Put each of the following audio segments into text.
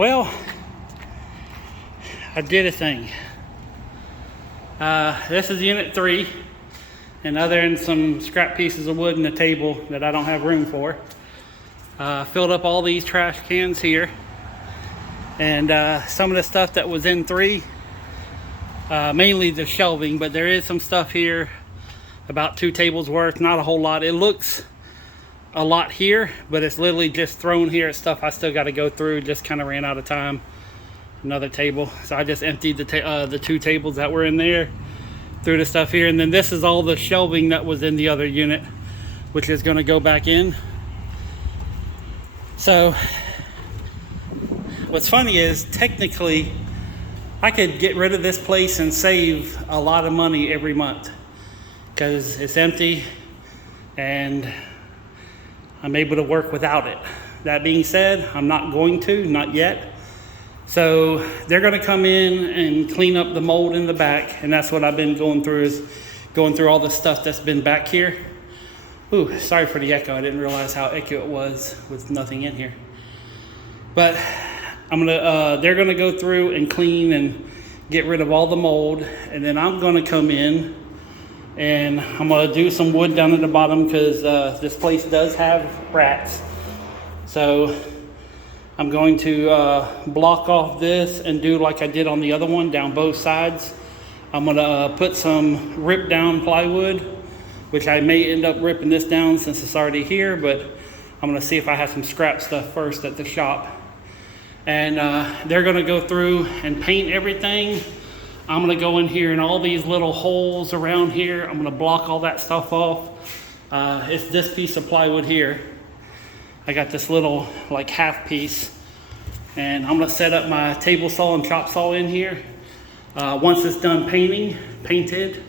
Well, I did a thing. This is unit 3, and other than some scrap pieces of wood and a table that I don't have room for, filled up all these trash cans here, and some of the stuff that was in 3, mainly the shelving, but there is some stuff here, about 2 tables worth, not a whole lot. It looks a lot here, but it's literally just thrown here. It's stuff I still got to go through, just kind of ran out of time. Another table, so I just emptied the 2 tables that were in there, threw the stuff here, and then this is all the shelving that was in the other unit, which is going to go back in. So what's funny is, technically I could get rid of this place and save a lot of money every month because it's empty and I'm able to work without it. That being said, I'm not going to, not yet. So they're going to come in and clean up the mold in the back, and that's what I've been going through, is going through all the stuff that's been back here. Ooh, sorry for the echo. I didn't realize how echo it was with nothing in here. But they're gonna go through and clean and get rid of all the mold, and then I'm gonna come in and I'm gonna do some wood down at the bottom because this place does have rats. So I'm going to block off this and do like I did on the other one, down both sides. I'm gonna put some rip down plywood, which I may end up ripping this down since it's already here, but I'm gonna see if I have some scrap stuff first at the shop. And they're gonna go through and paint everything. I'm gonna go in here and all these little holes around here, I'm gonna block all that stuff off. It's this piece of plywood here. I got this little like half piece, and I'm gonna set up my table saw and chop saw in here. Once it's done painted,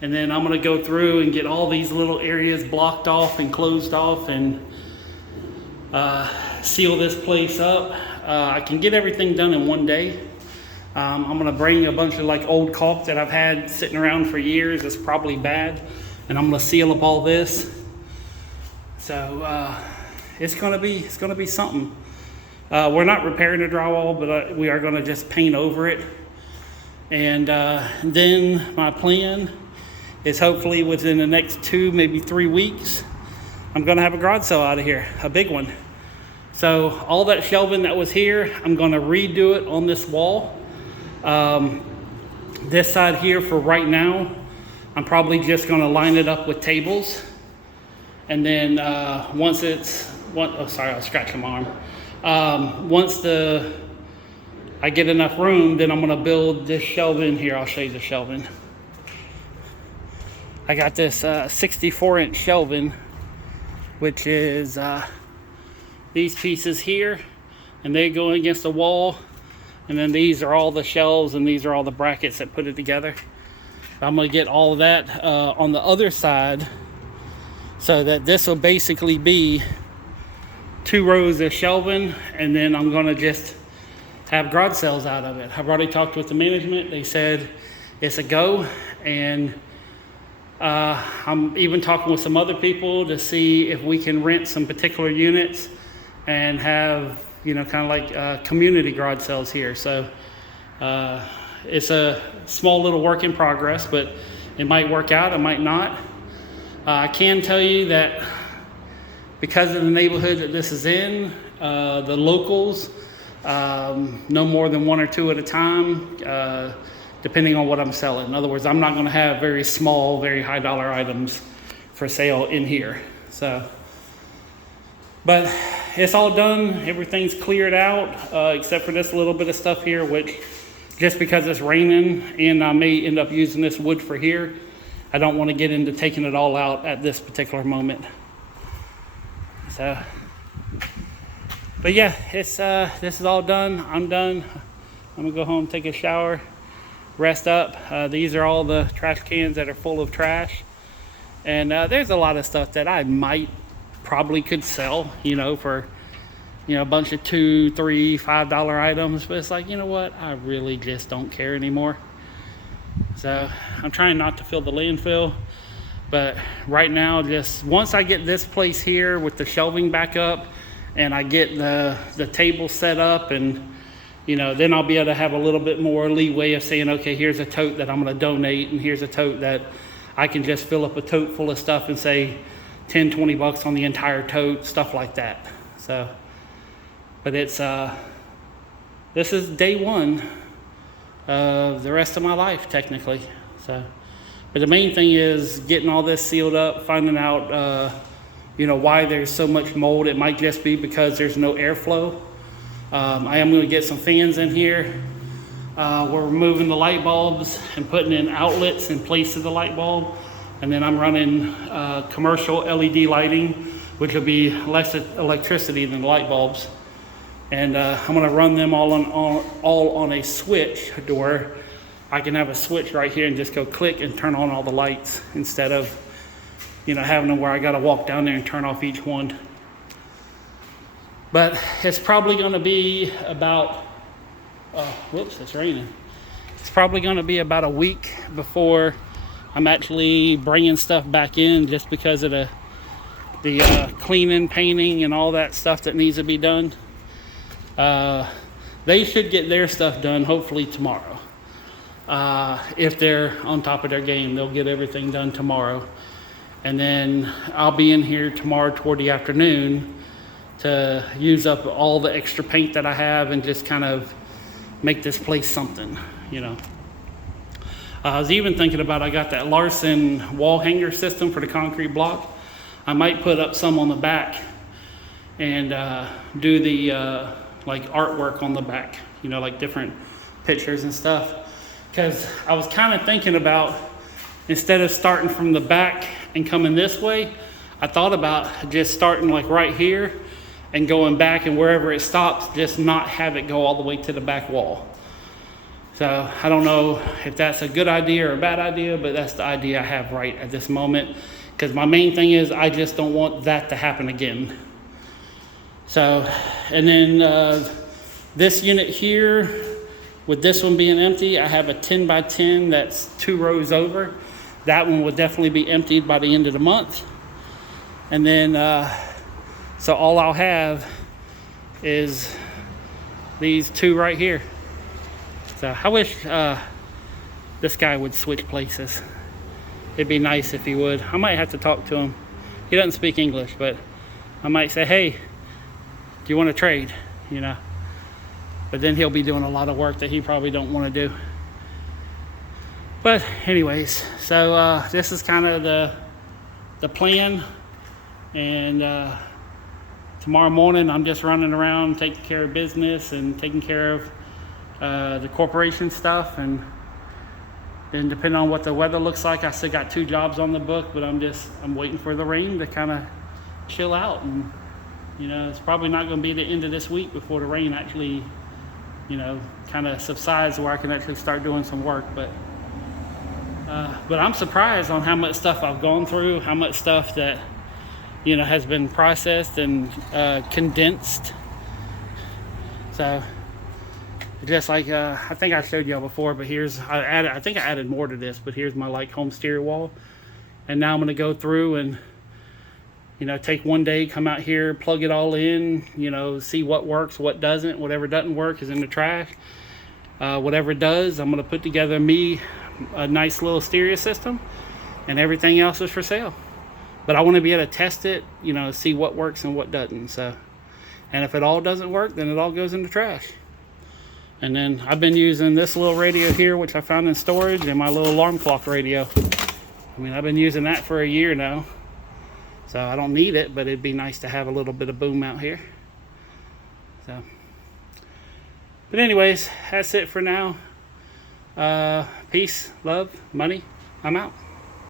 and then I'm gonna go through and get all these little areas blocked off and closed off and seal this place up. I can get everything done in one day. I'm gonna bring a bunch of like old caulk that I've had sitting around for years. It's probably bad, and I'm gonna seal up all this. So it's gonna be something. We're not repairing the drywall, but we are gonna just paint over it. And then my plan is, hopefully within the next 2, maybe 3 weeks, I'm gonna have a garage sale out of here, a big one. So all that shelving that was here, I'm gonna redo it on this wall. This side here, for right now, I'm probably just gonna line it up with tables. And then once oh sorry, I was scratching my arm. Once I get enough room, then I'm gonna build this shelving here. I'll show you the shelving. I got this 64-inch shelving, which is these pieces here, and they go against the wall, and then these are all the shelves, and these are all the brackets that put it together. I'm gonna get all of that on the other side, so that this will basically be 2 rows of shelving, and then I'm gonna just have garage sales out of it. I've already talked with the management. They said it's a go, and I'm even talking with some other people to see if we can rent some particular units and have, kind of like community garage sales here. So it's a small little work in progress, but it might work out, it might not. I can tell you that because of the neighborhood that this is in, the locals, no more than 1 or 2 at a time, depending on what I'm selling. In other words, I'm not going to have very small, very high dollar items for sale in here. So, but it's all done. Everything's cleared out, except for this little bit of stuff here, which, just because it's raining and I may end up using this wood for here, I don't want to get into taking it all out at this particular moment. So, but yeah, this is all done. I'm done. I'm gonna go home, take a shower, rest up. These are all the trash cans that are full of trash, and there's a lot of stuff that I probably could sell, for a bunch of $2, $3, $5 items, but it's like, you know what, I really just don't care anymore. So I'm trying not to fill the landfill, but right now, just once I get this place here with the shelving back up, and I get the table set up and then I'll be able to have a little bit more leeway of saying, okay, here's a tote that I'm going to donate, and here's a tote that I can just fill up a tote full of stuff and say 10, 20 bucks on the entire tote, stuff like that. So, but it's, this is day one of the rest of my life, technically. So, but the main thing is getting all this sealed up, finding out, why there's so much mold. It might just be because there's no airflow. I am going to get some fans in here. We're removing the light bulbs and putting in outlets in place of the light bulb. And then I'm running commercial LED lighting, which will be less electricity than the light bulbs. And I'm going to run them all on a switch to where I can have a switch right here and just go click and turn on all the lights instead of, having them where I got to walk down there and turn off each one. But it's probably going to be about, it's raining. It's probably going to be about a week before I'm actually bringing stuff back in, just because of the cleaning, painting, and all that stuff that needs to be done. They should get their stuff done hopefully tomorrow. If they're on top of their game, they'll get everything done tomorrow. And then I'll be in here tomorrow toward the afternoon to use up all the extra paint that I have and just kind of make this place something, I was even thinking about, I got that Larson wall hanger system for the concrete block. I might put up some on the back and do the like artwork on the back, like different pictures and stuff. Because I was kind of thinking about, instead of starting from the back and coming this way, I thought about just starting like right here and going back, and wherever it stops, just not have it go all the way to the back wall. So I don't know if that's a good idea or a bad idea, but that's the idea I have right at this moment. Because my main thing is I just don't want that to happen again. So, and then this unit here, with this one being empty, I have a 10 by 10 that's 2 rows over. That one will definitely be emptied by the end of the month. And then, so all I'll have is these 2 right here. So I wish this guy would switch places. It'd be nice if he would. I might have to talk to him. He doesn't speak English, but I might say, hey, do you want to trade? But then he'll be doing a lot of work that he probably don't want to do. But anyways, so this is kind of the plan. And tomorrow morning, I'm just running around taking care of business and taking care of the corporation stuff. And then depending on what the weather looks like, I still got 2 jobs on the book, but I'm waiting for the rain to kind of chill out. And, it's probably not going to be the end of this week before the rain actually, kind of subsides where I can actually start doing some work. But I'm surprised on how much stuff I've gone through, how much stuff that, has been processed and condensed. So just like I think I showed y'all before, but I think I added more to this, but here's my home stereo wall. And now I'm going to go through and take one day, come out here, plug it all in, see what works, what doesn't. Whatever doesn't work is in the trash. Whatever does, I'm going to put together a nice little stereo system, and everything else is for sale. But I want to be able to test it, see what works and what doesn't. So, and if it all doesn't work, then it all goes in the trash. And then I've been using this little radio here, which I found in storage, and my little alarm clock radio. I've been using that for a year now. So I don't need it, but it'd be nice to have a little bit of boom out here. So, but anyways, that's it for now. Peace, love, money. I'm out.